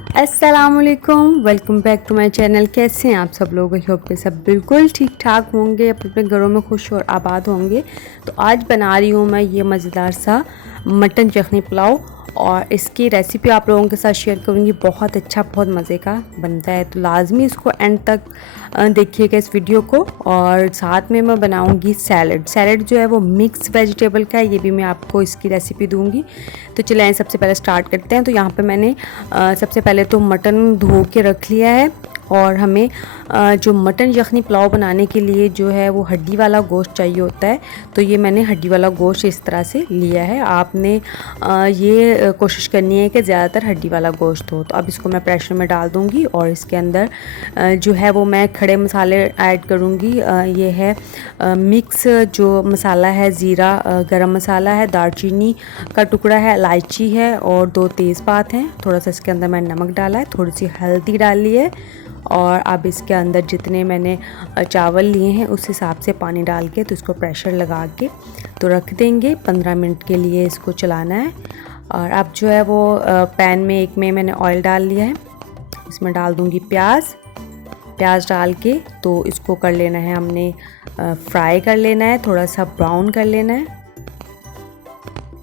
अस्सलामुअलैकुम, welcome back to my channel. कैसे हैं आप सब लोग? आई होप के सब बिल्कुल ठीक ठाक होंगे, अपने अपने घरों में खुश और आबाद होंगे। तो आज बना रही हूँ मैं ये मज़ेदार सा मटन यखनी पुलाव और इसकी रेसिपी आप लोगों के साथ शेयर करूँगी। बहुत अच्छा, बहुत मज़े का बनता है, तो लाजमी इसको एंड तक देखिएगा इस वीडियो को। और साथ में मैं बनाऊँगी सैलड। सैलड जो है वो मिक्स वेजिटेबल का है, ये भी मैं आपको इसकी रेसिपी दूँगी। तो चलें सबसे पहले स्टार्ट करते हैं। तो यहाँ पे मैंने सबसे पहले तो मटन धो के रख लिया है और हमें जो मटन यखनी पुलाव बनाने के लिए जो है वो हड्डी वाला गोश्त चाहिए होता है। तो ये मैंने हड्डी वाला गोश्त इस तरह से लिया है। आपने ये कोशिश करनी है कि ज़्यादातर हड्डी वाला गोश्त हो। तो अब इसको मैं प्रेशर में डाल दूँगी और इसके अंदर जो है वो मैं खड़े मसाले ऐड करूँगी। ये है मिक्स जो मसाला है, ज़ीरा, गरम मसाला है, दालचीनी का टुकड़ा है, इलायची है और 2 तेज़पात हैं। थोड़ा सा इसके अंदर मैंने नमक डाला है, थोड़ी सी हल्दी डाली है और अब इसके अंदर जितने मैंने चावल लिए हैं उस हिसाब से पानी डाल के तो इसको प्रेशर लगा के तो रख देंगे। 15 मिनट के लिए इसको चलाना है। और अब जो है वो पैन में एक में मैंने ऑयल डाल लिया है, इसमें डाल दूँगी प्याज डाल के तो इसको कर लेना है हमने फ्राई कर लेना है, थोड़ा सा ब्राउन कर लेना है।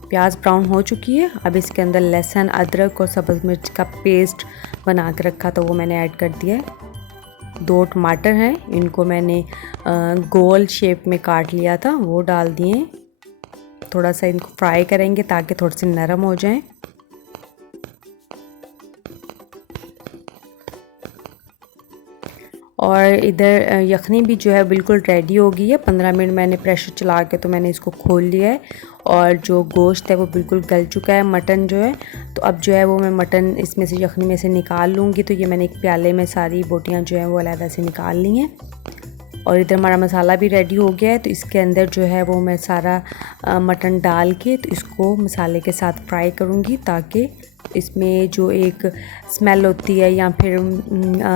प्याज ब्राउन हो चुकी है। अब इसके अंदर लहसुन, अदरक और सब्ज़ मिर्च का पेस्ट बना के रखा था वो मैंने ऐड कर दिया है। 2 टमाटर हैं, इनको मैंने गोल शेप में काट लिया था, वो डाल दिए। थोड़ा सा इनको फ्राई करेंगे ताकि थोड़े से नरम हो जाएं। और इधर यखनी भी जो है बिल्कुल रेडी हो गई है। 15 मिनट मैंने प्रेशर चला के तो मैंने इसको खोल लिया है और जो गोश्त है वो बिल्कुल गल चुका है, मटन जो है। तो अब जो है वो मैं मटन इसमें से यखनी में से निकाल लूँगी। तो ये मैंने एक प्याले में सारी बोटियाँ जो हैं वो अलग से निकाल ली हैं। और इधर हमारा मसाला भी रेडी हो गया है। तो इसके अंदर जो है वो मैं सारा मटन डाल के तो इसको मसाले के साथ फ्राई करूँगी ताकि इसमें जो एक स्मेल होती है या फिर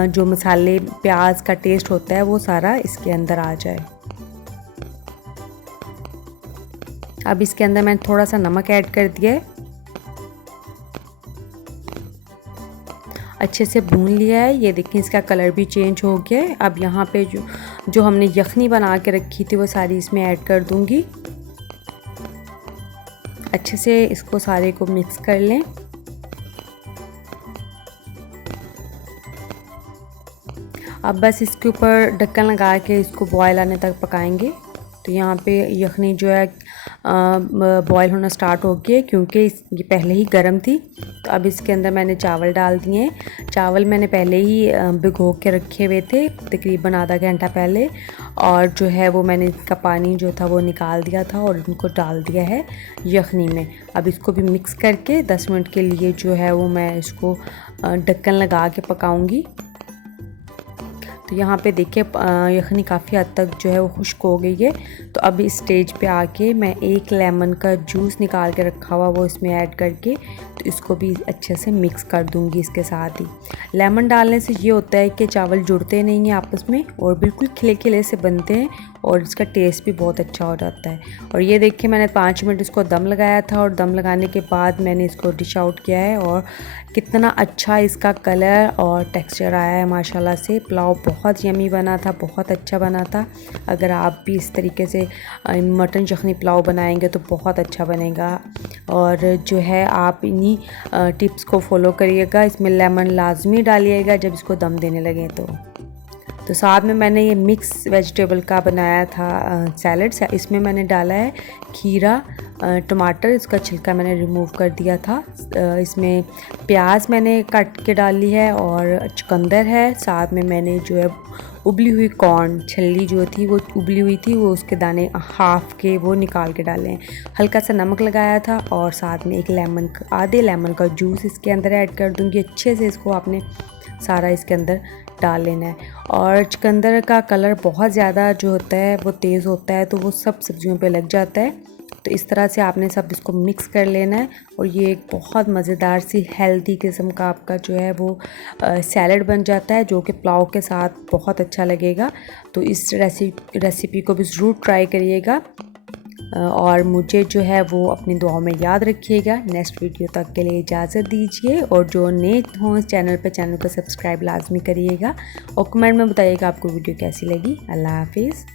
जो मसाले प्याज का टेस्ट होता है वो सारा इसके अंदर आ जाए। अब इसके अंदर मैंने थोड़ा सा नमक ऐड कर दिया है, अच्छे से भून लिया है। ये देखिए इसका कलर भी चेंज हो गया है। अब यहाँ पे जो हमने यखनी बना के रखी थी वो सारी इसमें ऐड कर दूँगी। अच्छे से इसको सारे को मिक्स कर लें। अब बस इसके ऊपर ढक्कन लगा के इसको बॉयल आने तक पकाएंगे। तो यहाँ पे यखनी जो है बॉयल होना स्टार्ट हो गया क्योंकि ये पहले ही गर्म थी। तो अब इसके अंदर मैंने चावल डाल दिए। चावल मैंने पहले ही भिगो के रखे हुए थे तकरीबन आधा घंटा पहले, और जो है वो मैंने इसका पानी जो था वो निकाल दिया था और इनको डाल दिया है यखनी में। अब इसको भी मिक्स करके 10 मिनट के लिए जो है वो मैं इसको ढक्कन लगा के पकाऊंगी। तो यहाँ पे देखिए यखनी काफ़ी हद तक जो है वो खुश्क हो गई है। तो अब इस स्टेज पे आके मैं 1 लेमन का जूस निकाल के रखा हुआ वो इसमें ऐड करके तो इसको भी अच्छे से मिक्स कर दूँगी इसके साथ ही। लेमन डालने से ये होता है कि चावल जुड़ते नहीं हैं आपस में और बिल्कुल खिले खिले से बनते हैं और इसका टेस्ट भी बहुत अच्छा हो जाता है। और ये देखिए मैंने 5 मिनट इसको दम लगाया था और दम लगाने के बाद मैंने इसको डिश आउट किया है और कितना अच्छा इसका कलर और टेक्सचर आया है माशाल्लाह से। पुलाव बहुत यमी बना था, बहुत अच्छा बना था। अगर आप भी इस तरीके से मटन यखनी पुलाव बनाएंगे तो बहुत अच्छा बनेगा। और जो है आप इन्हीं टिप्स को फॉलो करिएगा। इसमें लेमन लाजमी डालिएगा जब इसको दम देने लगे। तो साथ में मैंने ये मिक्स वेजिटेबल का बनाया था सैलड। इसमें मैंने डाला है खीरा, टमाटर, इसका छिलका मैंने रिमूव कर दिया था। इसमें प्याज मैंने काट के डाली है और चुकंदर है। साथ में मैंने जो है उबली हुई कॉर्न छल्ली जो थी वो उबली हुई थी, वो उसके दाने हाफ के वो निकाल के डाले हैं। हल्का सा नमक लगाया था और साथ में आधे लेमन का जूस इसके अंदर ऐड कर दूँगी। अच्छे से इसको आपने सारा इसके अंदर डाल लेना है। और चुकंदर का कलर बहुत ज़्यादा जो होता है वो तेज़ होता है तो वो सब सब्जियों पे लग जाता है। तो इस तरह से आपने सब इसको मिक्स कर लेना है और ये एक बहुत मज़ेदार सी हेल्दी किस्म का आपका जो है वो सैलड बन जाता है जो कि पुलाव के साथ बहुत अच्छा लगेगा। तो इस रेसिपी को भी ज़रूर ट्राई करिएगा। और मुझे जो है वो अपनी दुआओं में याद रखिएगा। नेक्स्ट वीडियो तक के लिए इजाज़त दीजिए और जो नए हों इस चैनल को सब्सक्राइब लाजमी करिएगा और कमेंट में बताइएगा आपको वीडियो कैसी लगी। अल्लाह हाफिज़।